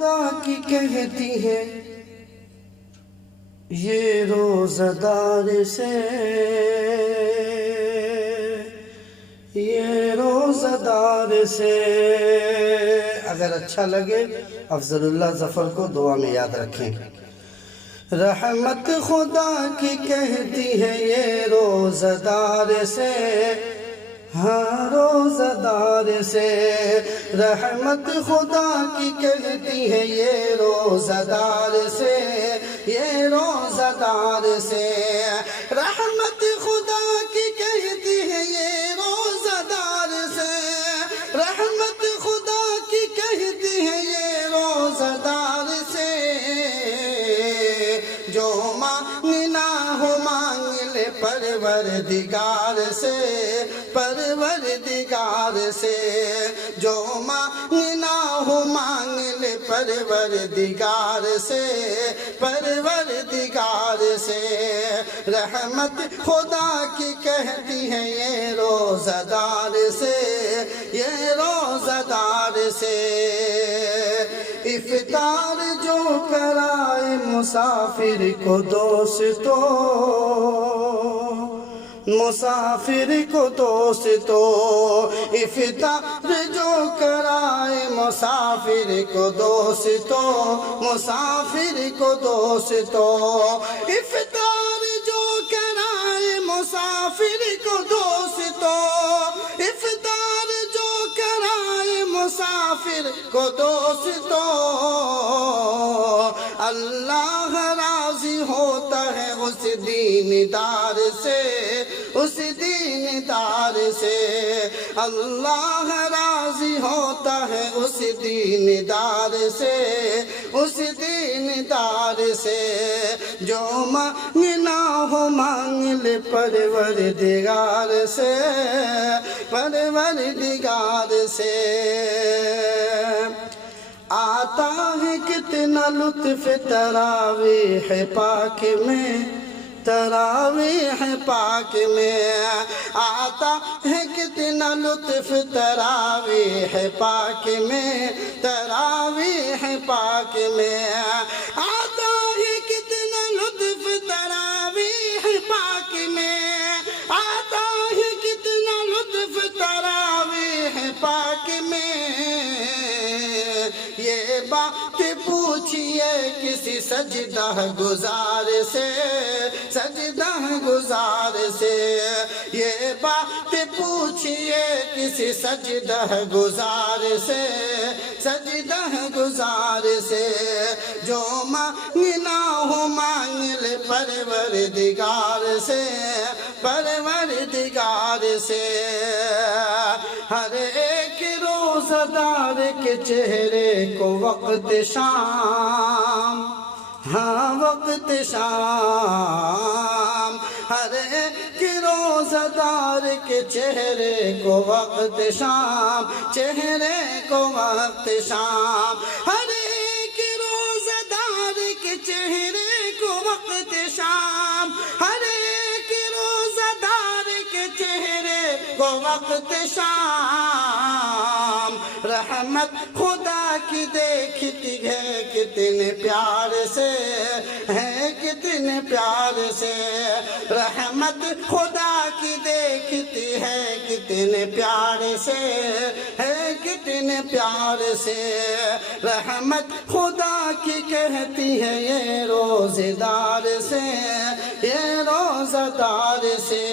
خدا کی کہتی ہے یہ روزہ دار سے، یہ روزہ دار سے۔ اگر اچھا لگے افضل اللہ ظفر کو دعا میں یاد رکھیں۔ رحمت خدا کی کہتی ہے یہ روزہ دار سے، ہاں روزہ دار سے۔ رحمت خدا کی کہتی ہے یہ روزہ دار سے، یہ روزہ دار سے۔ رحمت خدا کی کہتی ہے یہ روزہ دار سے، رحمت خدا کی کہتی ہے یہ روزہ دار سے۔ جو مانگنا ہو مانگ لے پروردگار سے، پروردگار سے۔ جو مانگنا ہو مانگ لے پروردگار سے، پروردگار سے۔ رحمت خدا کی کہتی ہے یہ روزہ دار سے، یہ روزہ دار سے۔ افطار جو کرائے مسافر کو دوستو، مسافر کو دوستو۔ افطار جو کرائے مسافر کو دوستو، مسافر کو دوستو۔ افطار جو کرائے مسافر کو دوستو، افطار جو کرائے مسافر کو دوستو۔ اللہ راضی ہوتا ہے اس دیندار سے، اس دیندار سے۔ اللہ راضی ہوتا ہے اس دیندار سے، اس دیندار سے۔ جو مانگنا ہو مانگ لے پروردگار سے، پروردگار سے۔ آتا ہے کتنا لطف تراویح پاک میں، تراویح پاک میں۔ آتا ہے کتنا لطف تراویح پاک میں، تراویح پاک میں۔ آتا ہے کتنا لطف تراویح پاک میں، آتا ہے کتنا لطف تراویح پاک میں۔ یہ بات پوچھئے کسی سجدہ گزار سے، سجدہ گزار سے۔ یہ بات پوچھئے کسی سجدہ گزار سے، سجدہ گزار سے۔ جو مانگنا ہو مانگ لے پروردگار سے، پروردگار سے۔ ہر ایک روزہ دار کے چہرے کو وقت شام، ہاں وقت شام۔ ہر ایک روزہ دار کے چہرے کو وقت شام، چہرے کو وقت شام۔ ہر ایک روزہ دار کے چہرے کو وقت شام، ہر ایک روزہ دار کے چہرے کو وقت شام۔ رحمت خدا کی دیکھتی ہے کتنے پیار سے، ہے کتنے پیار سے۔ رحمت خدا کی دیکھتی ہے کتنے پیار سے، ہے کتنے پیار سے۔ رحمت خدا کی کہتی ہے یہ روزہ دار سے، یہ روزہ دار سے۔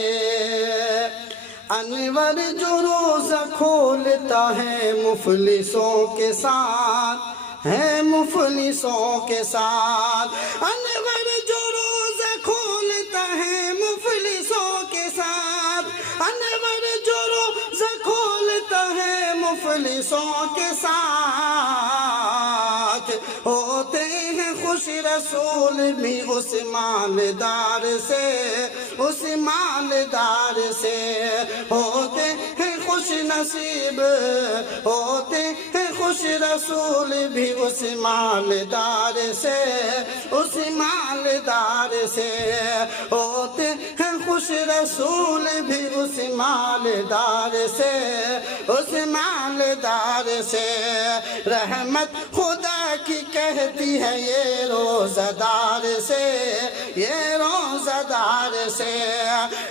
انور جو روزہ کھولتا ہے مفلسوں کے ساتھ، ہے مفلسوں کے ساتھ۔ انور جو روزہ کھولتا ہے مفلسوں کے ساتھ، انور جو روزہ کھولتا ہے مفلسوں کے ساتھ۔ ہوتے ہیں خوش رسول بھی اس مالدار سے، اس مالدار سے۔ ہوتے ہیں خوش نصیب، ہوتے ہیں خوش رسول بھی اس مالدار سے، اس مالدار سے، ہوتے ہیں خوش رسول بھی اس مالدار سے، اس مالدار سے۔ رحمت خدا کی کہتی ہے یہ روزہ دار سے، یہ روزہ دار سے۔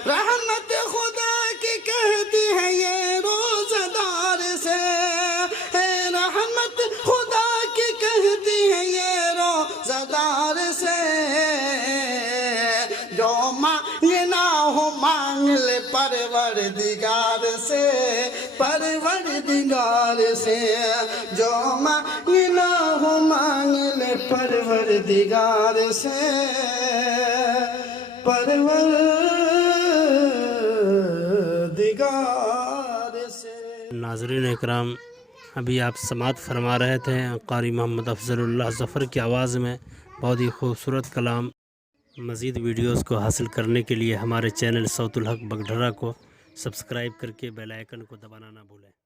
رحمت خدا کی کہتی ہے یہ روزہ دار سے، رحمت خدا کی کہتی ہے یہ روزہ دار سے۔ جو مانگنا ہو مانگ لے پروردگار سے، پروردگار سے۔ جو مانگنا ہو مانگ لے پروردگار سے، پروردگار سے۔ ناظرین اکرام، ابھی آپ سماعت فرما رہے تھے قاری محمد افضل اللہ ظفر کی آواز میں بہت ہی خوبصورت کلام۔ مزید ویڈیوز کو حاصل کرنے کے لیے ہمارے چینل صوت الحق بگڈھرا کو سبسکرائب کر کے بیل آئیکن کو دبانا نہ بھولیں۔